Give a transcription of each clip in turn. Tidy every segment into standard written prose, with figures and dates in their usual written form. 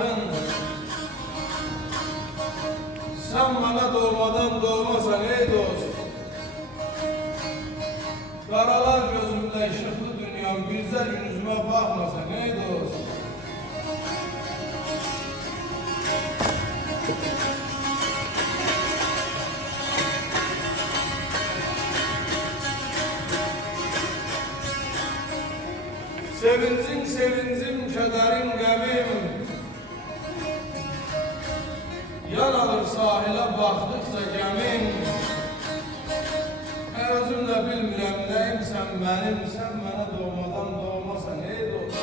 günahın. Sen bana doğmadan doğmasan ey dost. Karalar gözümde ışıklı dünyam, güzel yüzüme bakmasan ey dost. Sevincin sevincim, kederin gemim. Yan alır sahile baktıkça gemim. Özümle bilmirəm neyim sen benim, sen bana doğmadan doğmasan ey dost.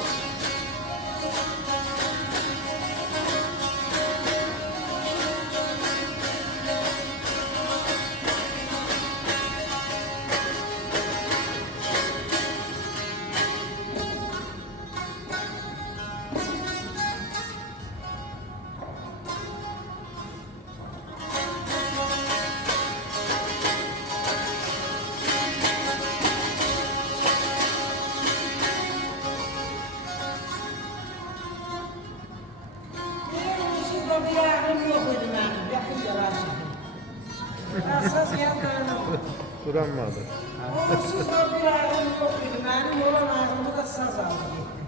Bir ağrım yok idi mənim, yaxın yaraşım. Əsas yanlarım. Duranmadı. Onsuz da bir ağrım yok idi mənim, olan ağrımı da saz aldı getdi.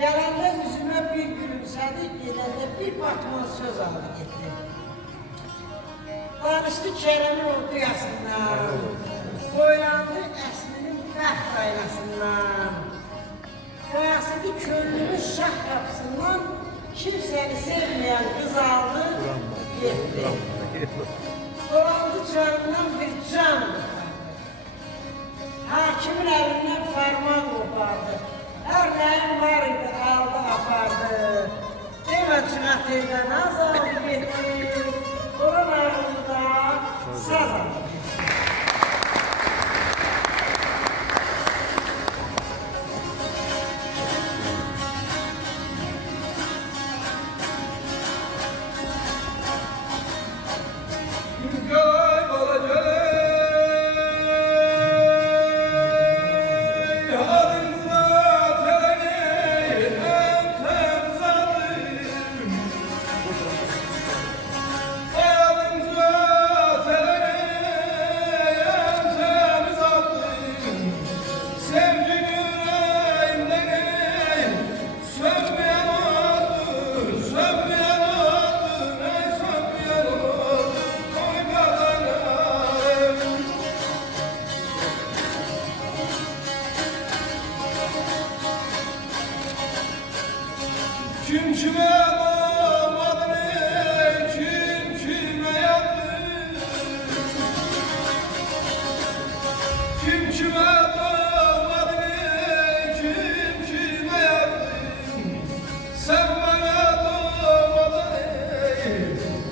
Gələndə üzümə bir gülümsədi, gedəndə bir batman söz aldı getdi. Danışdı Kerəmin o duyasından, boylandı əslinin fəxr aynasından. Boyasıdı könlünün şah qapısından, kimsəni sevməyən qız aldı, getdi. Dolandı canından bir can qopardı. Hakimin əlindən fərman qopardı. Hər nəyim var idi, aldı, apardı. Demə çıxatırdan az aldı, getdi. Onun ağrında saz aldı. Kim kime doğmadı ne, kim kime yaptı? Kim kime doğmadı ne, kim kime yaptı? Sen bana doğmadın ey,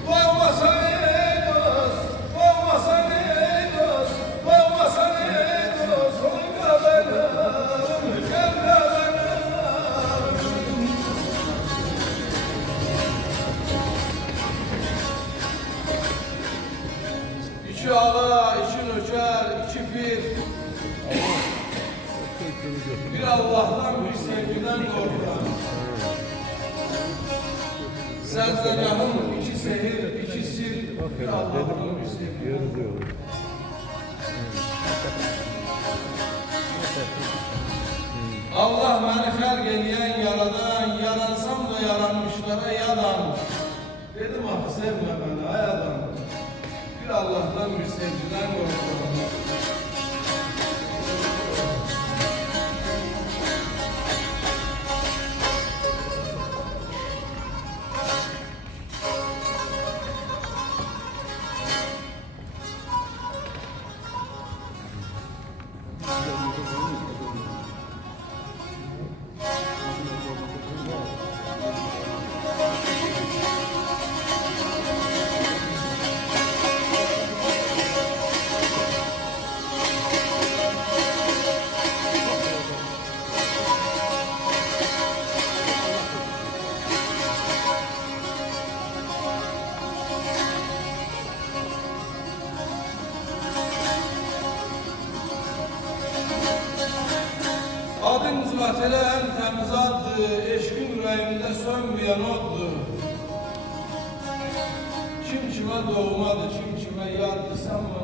doğmasan ey dost, doğmasan ey dost, doğmasan ey dost, onu kadarım, gel kadarım. İçi ağa, içi nöker, içi pir. Bir Allah'tan bir sevgiden korkan. Zelzelenin içi sehir, içi sir. Bir Allah'tan bir sevgiden korkan. Allah beni xəlq eləyən yaradan, yaransam da yaranmışlara yadan. Dedim ah sevmə beni ay adam. Bir Allah'tan bir sevgiden korkuyorum. Adın züvatele en temiz addı, eşkin yüreğimde sönmeyen oddu. Kim kime doğmadı, kim kime yaddı, sen